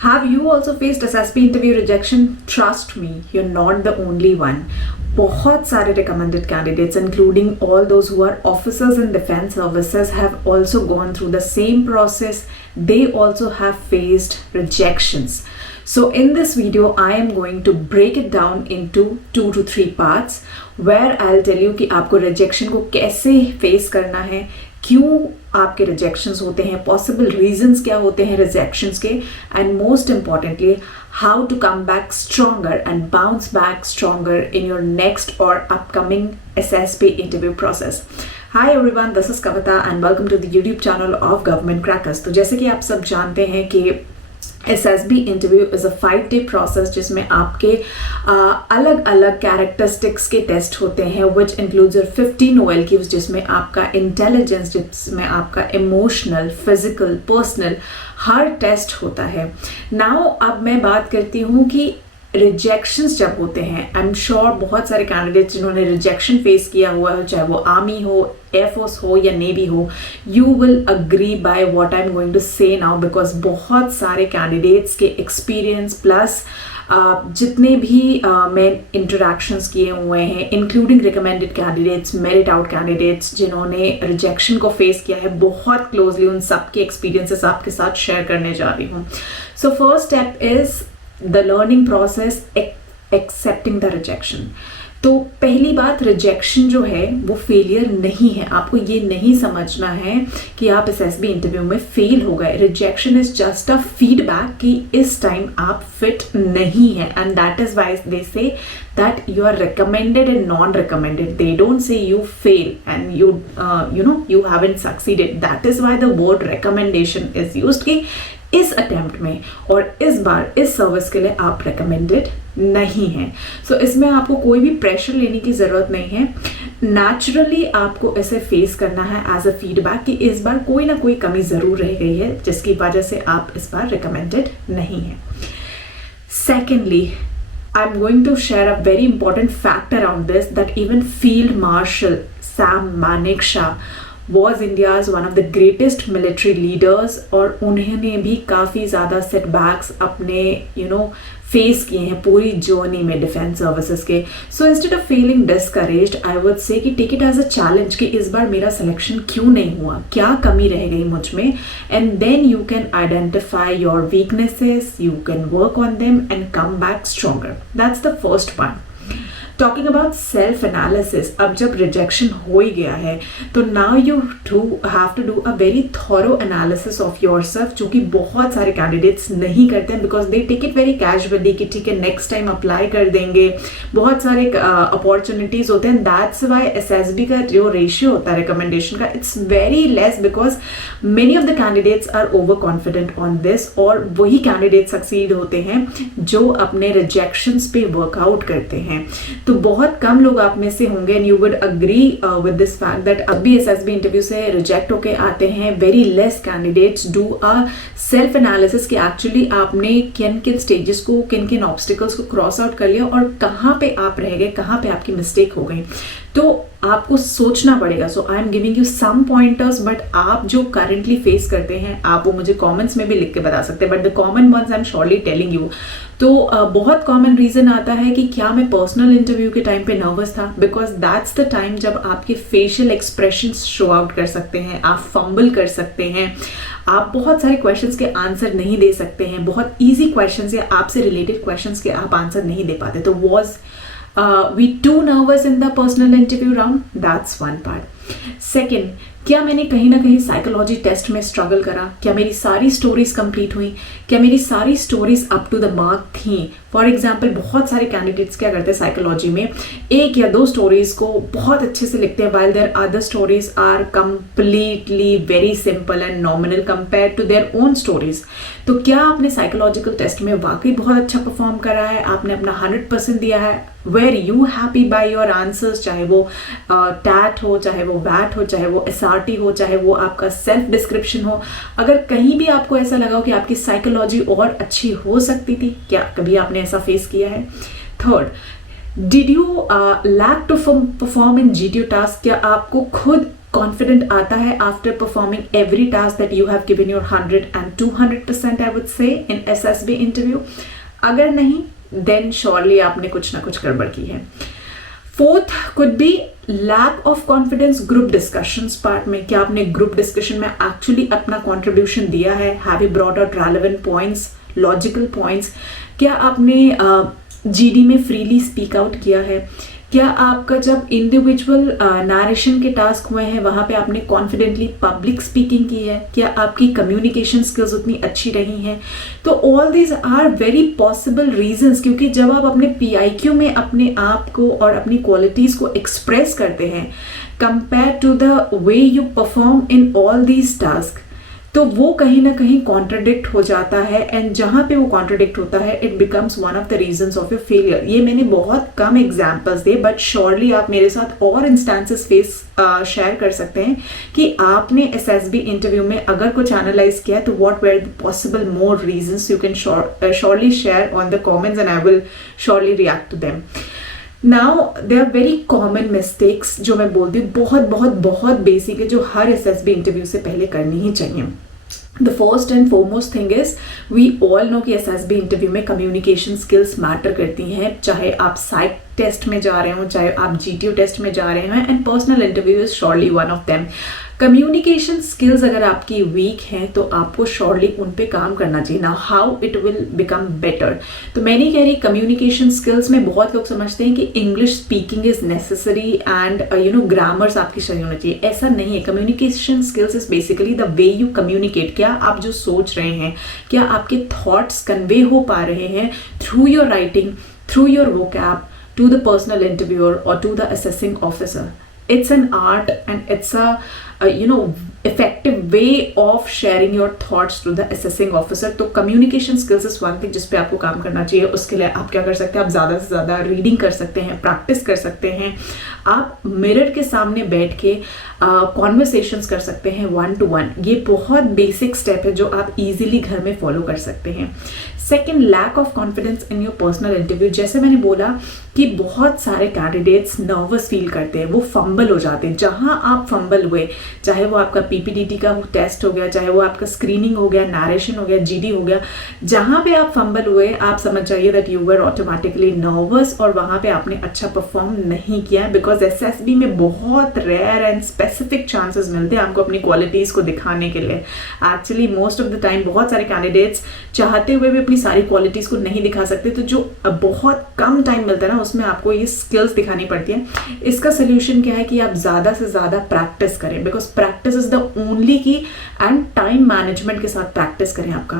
Have you also faced SSB interview rejection? Trust me, you're not the only one. बहुत सारे recommended candidates, including all those who are officers in defense services, have also gone through the same process. They also have faced rejections. So in this video, I am going to break it down into 2 to 3 parts where I'll tell you कि आपको rejection को कैसे face करना है, क्यों आपके rejections होते हैं, possible reasons क्या होते हैं rejections के, and most importantly how to come back stronger and bounce back stronger in your next or upcoming SSB interview process. Hi everyone, this is Kavita and welcome to the YouTube channel of Government Crackers. तो जैसे कि आप सब जानते हैं कि SSB interview is a 5-day process जिसमें आपके अलग अलग कैरेक्टरिस्टिक्स के टेस्ट होते हैं विच इंक्लूड्स योर 15 OLQs जिसमें आपका इंटेलिजेंस, जिसमें आपका इमोशनल, फिजिकल, पर्सनल हर टेस्ट होता है. नाउ अब मैं बात करती हूँ कि रिजेक्शंस जब होते हैं, आई एम श्योर बहुत सारे कैंडिडेट्स जिन्होंने रिजेक्शन फेस किया हुआ है, चाहे वो आर्मी हो, एयरफोर्स हो या नेवी हो, you will agree by what I am going to say now because बहुत सारे कैंडिडेट्स के एक्सपीरियंस प्लस जितने भी मैं इंटरेक्शंस किए हुए हैं, including recommended candidates, merit out candidates जिन्होंने रिजेक्शन को फेस किया है, बहुत क्लोजली उन सब के एक्सपीरियंसेस आपके साथ शेयर करने जा रही हूँ. So first step is the learning process, accepting the rejection. तो पहली बात, रिजेक्शन जो है वो फेलियर नहीं है. आपको ये नहीं समझना है कि आप इस SSB इंटरव्यू में फेल हो गए. Rejection is just a feedback कि इस टाइम आप फिट नहीं है, and that is why they से that you are recommended and non-recommended. They don't say you fail and you haven't succeeded. That is why the word recommendation is used कि इस attempt में और इस बार इस सर्विस के लिए आप रिकमेंडेड नहीं हैं. सो इसमें आपको कोई भी प्रेशर लेने की ज़रूरत नहीं है. नेचुरली आपको ऐसे फेस करना है एज अ फीडबैक कि इस बार कोई ना कोई कमी ज़रूर रह गई है जिसकी वजह से आप इस बार रिकमेंडेड नहीं हैं. Secondly, I'm going to share a very important fact around this, that even Field Marshal Sam Manekshaw was India's one of the greatest military leaders और उन्होंने भी काफ़ी ज़्यादा setbacks अपने फेस किए हैं पूरी जर्नी में डिफेंस सर्विसेज के. So instead of feeling discouraged, I would say कि take it as a challenge कि इस बार मेरा सिलेक्शन क्यों नहीं हुआ, क्या कमी रह गई मुझ में, and then you can identify your weaknesses, you can work on them and come back stronger. That's the first one. Talking about self analysis, अब जब रिजेक्शन हो ही गया है तो now you have to do a very thorough analysis of your self, जो कि बहुत सारे कैंडिडेट्स नहीं करते हैं because they take it very casually कि ठीक है नेक्स्ट टाइम अप्लाई कर देंगे. बहुत सारे अपॉर्चुनिटीज़ होते हैं. दैट्स वाई SSB का जो रेशियो होता है रिकमेंडेशन का, it's very less because many of the candidates are over confident on this, और वही कैंडिडेट सक्सीड होते हैं जो अपने रिजेक्शंस पे वर्कआउट करते हैं. तो बहुत कम लोग आप में से होंगे and you would agree with this fact that अभी SSB इंटरव्यू से रिजेक्ट होके आते हैं. Very less candidates do a self analysis कि एक्चुअली आपने किन किन स्टेजेस को, किन किन ऑब्स्टिकल्स को क्रॉस आउट कर लिया और कहाँ पे आप रह गए, कहाँ पे आपकी मिस्टेक हो गई. तो आपको सोचना पड़ेगा. So I am giving you some pointers, but आप जो करेंटली फेस करते हैं आप वो मुझे कमेंट्स में भी लिख के बता सकते हैं, but the common ones I am surely telling you. तो बहुत कॉमन रीज़न आता है कि क्या मैं पर्सनल इंटरव्यू के टाइम पे नर्वस था, बिकॉज दैट्स द टाइम जब आपके फेशियल एक्सप्रेशंस शो आउट कर सकते हैं, आप फंबल कर सकते हैं, आप बहुत सारे क्वेश्चंस के आंसर नहीं दे सकते हैं, बहुत ईजी क्वेश्चंस या आपसे रिलेटेड क्वेश्चंस के आप आंसर नहीं दे पाते. तो was we too nervous in the personal interview round? That's one part. Second, क्या मैंने कहीं ना कहीं साइकोलॉजी टेस्ट में स्ट्रगल करा? क्या मेरी सारी स्टोरीज कंप्लीट हुई? क्या मेरी सारी stories up to the mark थी? फॉर एग्जाम्पल, बहुत सारे कैंडिडेट्स क्या करते हैं साइकोलॉजी में, 1 या 2 स्टोरीज को बहुत अच्छे से लिखते हैं, while their other stories are completely very simple and nominal compared to their own stories. तो क्या आपने साइकोलॉजिकल टेस्ट में वाकई बहुत अच्छा परफॉर्म करा है, आपने अपना 100% दिया है? Were you happy by your answers, चाहे वो टैट हो, चाहे वो वैट हो, चाहे वो SRT हो, चाहे वो आपका सेल्फ डिस्क्रिप्शन हो. अगर कहीं भी आपको ऐसा लगा हो कि आपकी साइकोलॉजी और अच्छी हो सकती थी, क्या कभी आपने ऐसा फेस किया है? Third, did you lack to perform in GTO task? क्या आपको खुद कॉन्फिडेंट आता है after performing every task that you have given your 100 and 200% I would say in SSB interview? अगर नहीं, देन श्योरली आपने कुछ ना कुछ गड़बड़ की है. Fourth could be lack of confidence group discussions part में. क्या आपने ग्रुप डिस्कशन में एक्चुअली अपना कॉन्ट्रीब्यूशन दिया है? Have you brought out relevant points, logical points? क्या आपने GD में फ्रीली स्पीक आउट किया है? क्या आपका जब इंडिविजुअल नरेशन के टास्क हुए हैं वहाँ पे आपने कॉन्फिडेंटली पब्लिक स्पीकिंग की है? क्या आपकी कम्युनिकेशन स्किल्स उतनी अच्छी रही हैं? तो all these are very possible reasons, क्योंकि जब आप अपने PIQ में अपने आप को और अपनी क्वालिटीज़ को एक्सप्रेस करते हैं compare to the way you perform in all these task, तो वो कहीं ना कहीं कॉन्ट्रडिक्ट हो जाता है. एंड जहाँ पे वो कॉन्ट्रडिक्ट होता है it becomes one of the reasons of your failure. ये मैंने बहुत कम एग्जांपल्स दिए, बट श्योरली आप मेरे साथ और इंस्टेंसेस शेयर कर सकते हैं कि आपने SSB इंटरव्यू में अगर कुछ एनालाइज किया तो what were the possible more reasons. You can surely share on the comments and I will surely react to them. Now they are very common mistakes जो मैं बोलती हूँ, बहुत बहुत बहुत बेसिक है, जो हर SSB इंटरव्यू से पहले करनी ही चाहिए. The first and foremost thing is we all know कि SSB इंटरव्यू में कम्युनिकेशन स्किल्स मैटर करती हैं, चाहे आप साइक टेस्ट में जा रहे हो, चाहे आप GTO टेस्ट में जा रहे हैं, and personal interview is surely one of them. Communication skills अगर आपकी वीक हैं तो आपको श्योरली उन पे काम करना चाहिए. Now how it will become better, तो मैं नहीं कह रही कम्युनिकेशन स्किल्स में बहुत लोग समझते हैं कि English speaking is necessary and grammars आपकी सही होना चाहिए. ऐसा नहीं है. Communication skills is basically the way you communicate. क्या आप जो सोच रहे हैं, क्या आपके थॉट्स कन्वे हो पा रहे हैं through your writing, through your vocab to the personal interviewer or to the assessing officer. It's an art and it's a effective way of sharing your thoughts to the assessing officer. तो communication skills is one thing जिस पे आपको काम करना चाहिए. उसके लिए आप क्या कर सकते हैं, आप ज़्यादा से ज़्यादा रीडिंग कर सकते हैं, प्रैक्टिस कर सकते हैं, आप मिरर के सामने बैठ के कॉन्वर्सेशंस कर सकते हैं 1-to-1. ये बहुत बेसिक स्टेप है जो आप इजीली घर में फॉलो कर सकते हैं. Second, lack of confidence in your personal interview. जैसे मैंने बोला कि बहुत सारे कैंडिडेट्स नर्वस फील करते हैं, वो फंबल हो जाते हैं. जहाँ आप फंबल हुए, चाहे वो आपका PPTT का टेस्ट हो गया, चाहे वो आपका स्क्रीनिंग हो गया, नरेशन हो गया, GD हो गया, जहाँ पे आप फंबल हुए आप समझ जाइए that you were automatically nervous और वहाँ पे आपने अच्छा परफॉर्म नहीं किया. बिकॉज SSB में बहुत रेयर एंड स्पेसिफिक चांसेस मिलते हैं आपको अपनी क्वालिटीज़ को दिखाने के लिए. Actually most of the time बहुत सारे कैंडिडेट्स चाहते हुए भी अपनी सारी क्वालिटीज़ को नहीं दिखा सकते. तो जो बहुत कम टाइम मिलता है ना, उसमें आपको ये स्किल्स दिखानी पड़ती है. इसका सोल्यूशन क्या है कि आप ज़्यादा से ज़्यादा प्रैक्टिस करें, because practice is the only key, and time management के साथ प्रैक्टिस करें आपका.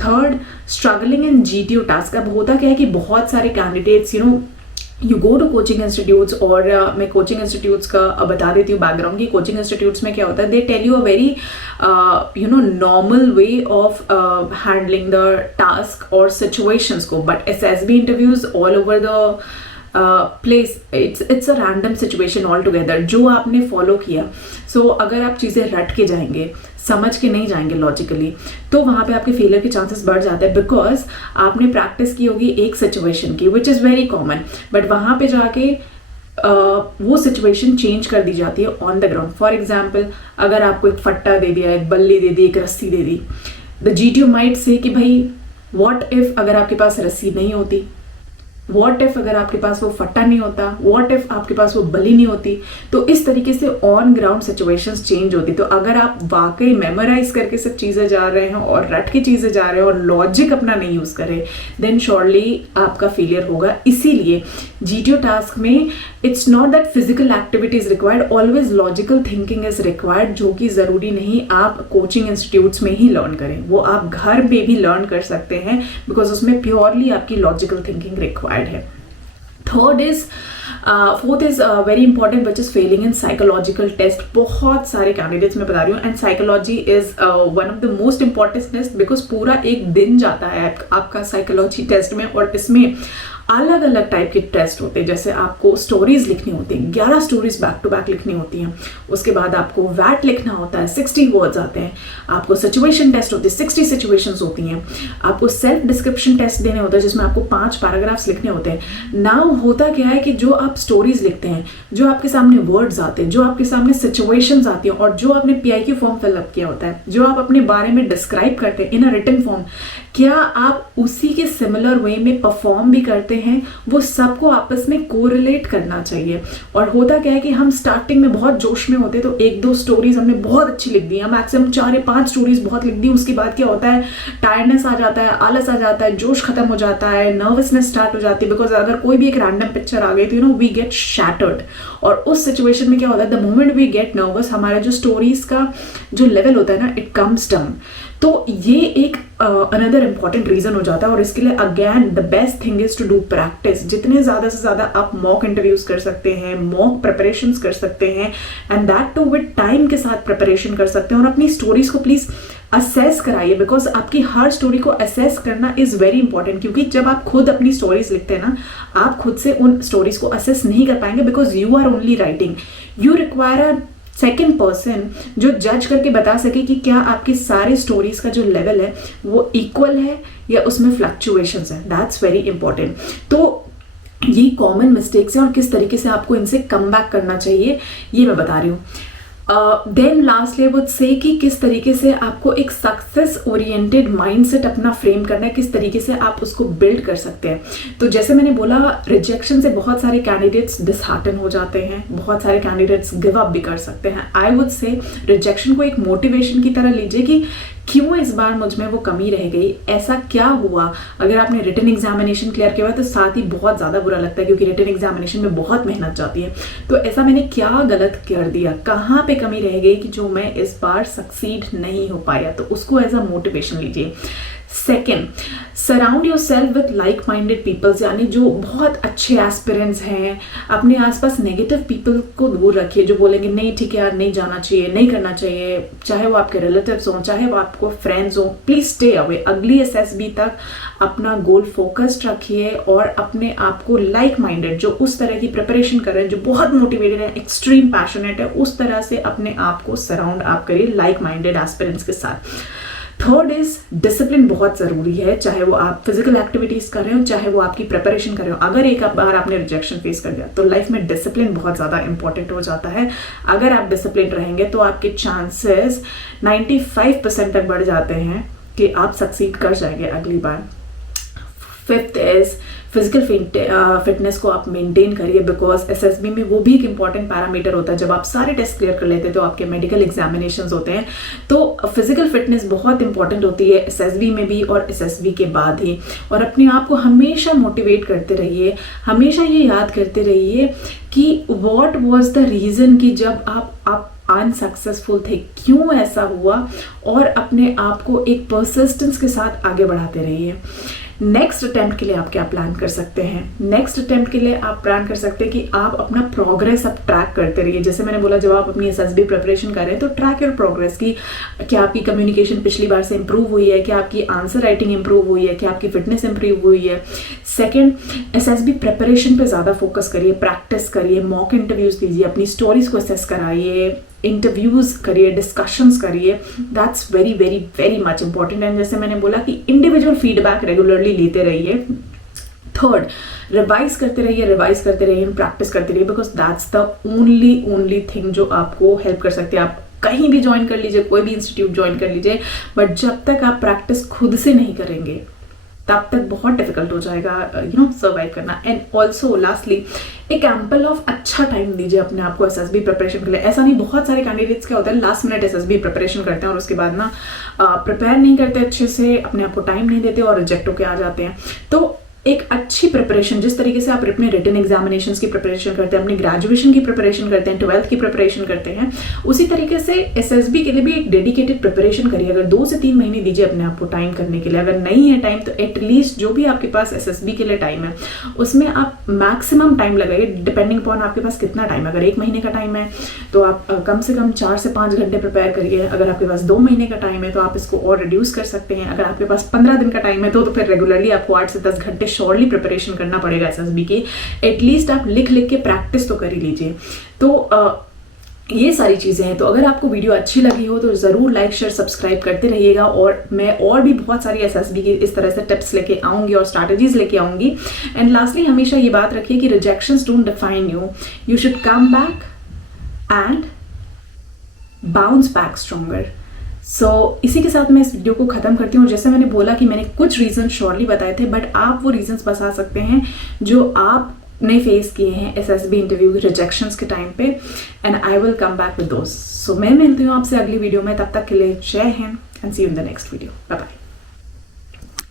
Third, struggling in GTO task. अब होता क्या है कि बहुत सारे candidates you go to coaching institutes, और मैं कोचिंग इंस्टीट्यूट्स का बता देती हूँ बैकग्राउंड की. कोचिंग इंस्टीट्यूट्स में क्या होता है, they tell you a very normal way of handling the task और सिचुएशंस को, but SSB interviews all over the place it's a random situation all together जो आपने फॉलो किया. सो अगर आप चीज़ें रट के जाएंगे, समझ के नहीं जाएंगे लॉजिकली, तो वहाँ पे आपके फेलियर के चांसेस बढ़ जाते हैं. बिकॉज आपने प्रैक्टिस की होगी एक सिचुएशन की which is very common, but वहाँ पे जाके वो सिचुएशन चेंज कर दी जाती है on the ground. For example, अगर आपको एक फट्टा दे दिया, एक बल्ली दे दी, एक रस्सी दे दी, द GTO माइट से कि भाई व्हाट इफ अगर आपके पास रस्सी नहीं होती, व्हाट इफ अगर आपके पास वो फट्टा नहीं होता, व्हाट इफ आपके पास वो बली नहीं होती. तो इस तरीके से ऑन ग्राउंड सिचुएशंस चेंज होती. तो अगर आप वाकई मेमोराइज करके सब चीज़ें जा रहे हैं और रट की चीज़ें जा रहे हैं और लॉजिक अपना नहीं यूज़ करें, देन श्योरली आपका फेलियर होगा. इसीलिए GTO टास्क में it's not that physical activity is required, always logical thinking is required, जो कि ज़रूरी नहीं आप कोचिंग इंस्टीट्यूट्स में ही लर्न करें, वो आप घर में भी लर्न कर सकते हैं, बिकॉज उसमें प्योरली आपकी लॉजिकल थिंकिंग रिक्वायर्ड है. Fourth is very important which is failing in psychological test. बहुत सारे कैंडिडेट्स मैं बता रही हूँ, and psychology is one of the most important test, because पूरा एक दिन जाता है आपका साइकोलॉजी टेस्ट में, और इसमें अलग अलग टाइप के टेस्ट होते हैं, जैसे आपको स्टोरीज लिखनी होती हैं, 11 स्टोरीज बैक टू बैक लिखनी होती हैं। उसके बाद आपको वैट लिखना होता है, 60 वर्ड्स आते हैं। आपको सिचुएशन टेस्ट होती है, 60 सिचुएशंस होती हैं। आपको सेल्फ डिस्क्रिप्शन टेस्ट देने होते हैं जिसमें आपको 5 पैराग्राफ्स लिखने होते हैं। नाउ होता क्या है कि जो आप स्टोरीज लिखते हैं, जो आपके सामने वर्ड्स आते हैं, जो आपके सामने सिचुएशंस आती हैं, और जो आपने PIQ फॉर्म फिलअप किया होता है, जो आप अपने बारे में डिस्क्राइब करते हैं इन अ रिटन फॉर्म, क्या आप उसी के सिमिलर वे में परफॉर्म भी करते हैं? वो सबको आपस में कोरिलेट करना चाहिए। और होता क्या है कि हम स्टार्टिंग में बहुत जोश में होते हैं, तो 1-2 स्टोरीज हमने बहुत अच्छी लिख दी, मैक्सिमम 4 या 5 स्टोरीज बहुत लिख दी। उसके बाद क्या होता है, टायर्डनेस आ जाता है, आलस आ जाता है, जोश खत्म हो जाता है, नर्वसनेस स्टार्ट हो जाती है। बिकॉज अगर कोई भी एक रैंडम पिक्चर आ गई तो वी गेट शैटर्ड। और उस सिचुएशन में क्या होता है, the moment we get nervous, हमारा जो स्टोरीज का जो लेवल होता है ना, इट कम्स डाउन। तो ये एक अनदर इंपॉर्टेंट रीजन हो जाता है। और इसके लिए again the best thing is to do practice. जितने ज्यादा से ज्यादा आप मॉक इंटरव्यूज कर सकते हैं, मॉक प्रिपरेशंस कर सकते हैं, and that too with time के साथ प्रिपरेशन कर सकते हैं। और अपनी स्टोरीज को प्लीज असेस कराइए, बिकॉज आपकी हर स्टोरी को असेस करना इज वेरी इंपॉर्टेंट। क्योंकि जब आप खुद अपनी स्टोरीज लिखते हैं ना, आप खुद से उन स्टोरीज को असेस नहीं कर पाएंगे, because you are only writing. You require a second person जो जज करके बता सके कि क्या आपकी सारी स्टोरीज का जो लेवल है वो इक्वल है या उसमें फ्लक्चुएशंस है। That's very important. तो ये कॉमन मिस्टेक्स हैं और किस तरीके से आपको इनसे कम बैक करना चाहिए ये मैं बता रही हूँ। Then lastly I would say कि किस तरीके से आपको एक सक्सेस ओरिएंटेड माइंडसेट अपना फ्रेम करना है, किस तरीके से आप उसको बिल्ड कर सकते हैं। तो जैसे मैंने बोला, रिजेक्शन से बहुत सारे कैंडिडेट्स डिसहार्टन हो जाते हैं, बहुत सारे कैंडिडेट्स गिव अप भी कर सकते हैं। आई वुड से रिजेक्शन को एक मोटिवेशन की तरह लीजिए कि क्यों इस बार मुझ में वो कमी रह गई, ऐसा क्या हुआ। अगर आपने रिटन एग्जामिनेशन क्लियर किया तो साथ ही बहुत ज़्यादा बुरा लगता है, क्योंकि रिटन एग्जामिनेशन में बहुत मेहनत जाती है। तो ऐसा मैंने क्या गलत कर दिया, कहाँ पे कमी रह गई कि जो मैं इस बार सक्सीड नहीं हो पाया, तो उसको एज अ मोटिवेशन लीजिए। Second, surround your self with like minded peoples, यानी जो बहुत अच्छे एस्पिरेंट्स हैं। अपने आसपास नेगेटिव पीपल को दूर रखिए, जो बोलेंगे नहीं ठीक है यार, नहीं जाना चाहिए, नहीं करना चाहिए, चाहे वो आपके रिलेटिव्स हों, चाहे वो आपको फ्रेंड्स हों। Please stay away. अगली SSB तक अपना गोल फोकस्ड रखिए और अपने आप को लाइक माइंडेड, जो उस तरह की प्रिपरेशन कर रहे हैं, जो बहुत मोटिवेटेड है, एक्सट्रीम पैशनेट है, उस तरह से अपने आप को सराउंड आप करिए लाइक माइंडेड एस्पिरेंट्स के साथ। थर्ड इज डिसिप्लिन बहुत जरूरी है, चाहे वो आप फिजिकल एक्टिविटीज कर रहे हो, चाहे वो आपकी प्रिपरेशन कर रहे हो। अगर एक बार आपने रिजेक्शन फेस कर दिया तो लाइफ में डिसिप्लिन बहुत ज्यादा इंपॉर्टेंट हो जाता है। अगर आप डिसिप्लिन रहेंगे तो आपके चांसेस 95% तक बढ़ जाते हैं कि आप सक्सीड कर जाएंगे अगली बार। फिफ्थ इज फिजिकल फिटनेस को आप मेंटेन करिए, बिकॉज SSB में वो भी एक इंपॉर्टेंट पैरामीटर होता है। जब आप सारे टेस्ट क्लियर कर लेते हैं तो आपके मेडिकल एग्जामिनेशंस होते हैं, तो फिजिकल फिटनेस बहुत इंपॉर्टेंट होती है SSB में भी और SSB के बाद ही। और अपने आप को हमेशा मोटिवेट करते रहिए, हमेशा ये याद करते रहिए कि व्हाट वाज द रीजन कि जब आप अनसक्सेसफुल थे, क्यों ऐसा हुआ, और अपने आप को एक परसिस्टेंस के साथ आगे बढ़ाते रहिए। नेक्स्ट अटेम्प्ट के लिए आप क्या प्लान कर सकते हैं? नेक्स्ट अटेम्प्ट के लिए आप प्लान कर सकते हैं कि आप अपना प्रोग्रेस अब ट्रैक करते रहिए। जैसे मैंने बोला, जब आप अपनी SSB प्रिपरेशन कर रहे हैं तो ट्रैक योर प्रोग्रेस की क्या आपकी कम्युनिकेशन पिछली बार से इंप्रूव हुई है, क्या आपकी आंसर राइटिंग इंप्रूव हुई है, क्या आपकी फिटनेस इंप्रूव हुई है। सेकेंड, SSB प्रिपरेशन पे ज़्यादा फोकस करिए, प्रैक्टिस करिए, मॉक इंटरव्यूज दीजिए, अपनी स्टोरीज को असेस कराइए, इंटरव्यूज करिए, डिस्कशंस करिए। That's very very very much important. And जैसे मैंने बोला कि इंडिविजुअल फीडबैक रेगुलरली लेते रहिए। थर्ड, रिवाइज करते रहिए, प्रैक्टिस करते रहिए, because that's the only thing जो आपको हेल्प कर सकती है। आप कहीं भी ज्वाइन कर लीजिए, कोई भी इंस्टीट्यूट ज्वाइन कर लीजिए, बट जब तक आप प्रैक्टिस खुद से नहीं करेंगे तब तक बहुत डिफिकल्ट हो जाएगा सर्वाइव करना। एंड ऑल्सो लास्टली, एक एम्पल ऑफ अच्छा टाइम दीजिए अपने आप को SSB प्रिपरेशन के लिए। ऐसा नहीं, बहुत सारे कैंडिडेट्स क्या होता है, लास्ट मिनट SSB प्रिपरेशन करते हैं और उसके बाद ना प्रिपेयर नहीं करते अच्छे से, अपने आप को टाइम नहीं देते और रिजेक्ट होकर आ जाते हैं। तो एक अच्छी प्रिपरेशन, जिस तरीके से आप अपने रिटन एग्जामिनेशंस की प्रिपरेशन करते हैं, अपनी ग्रेजुएशन की प्रिपरेशन करते हैं, 12th की प्रिपरेशन करते हैं, उसी तरीके से SSB के लिए भी एक डेडिकेटेड प्रिपरेशन करिए। अगर 2 से 3 महीने दीजिए अपने आप को टाइम करने के लिए। अगर नहीं है टाइम तो एटलीस्ट जो भी आपके पास SSB के लिए टाइम है उसमें आप मैक्सिमम टाइम लगाइए, डिपेंडिंग अपॉन आपके पास कितना टाइम है। अगर 1 महीने का टाइम है तो आप कम से कम 4 से 5 घंटे प्रिपेयर करिए। अगर आपके पास 2 महीने का टाइम है तो आप इसको और रिड्यूस कर सकते हैं। अगर आपके पास 15 दिन का टाइम है तो फिर रेगुलरली आपको 8 से 10 घंटे श्योरली प्रिपरेशन करना पड़ेगा SSB की, एटलीस्ट आप लिख के प्रैक्टिस तो कर ही लीजिए। तो ये सारी चीज़ें हैं। तो अगर आपको वीडियो अच्छी लगी हो तो ज़रूर लाइक शेयर सब्सक्राइब करते रहिएगा, और मैं और भी बहुत सारी SSB की इस तरह से टिप्स लेके आऊँगी और स्ट्रैटेजीज लेके आऊँगी। एंड लास्टली हमेशा ये बात रखिए कि rejections don't define you, you should come back and bounce back stronger. So इसी के साथ मैं इस वीडियो को ख़त्म करती हूँ। जैसे मैंने बोला कि मैंने कुछ रीज़न श्योरली बताए थे, बट आप वो रीजंस बता सकते हैं जो आप ने फेस किए हैं SSB इंटरव्यू रिजेक्शंस के टाइम पे, and I will come back with those. So मैं मिलती हूँ आपसे अगली वीडियो में, तब तक के लिए Jai Hind and see you in the next video. Bye bye.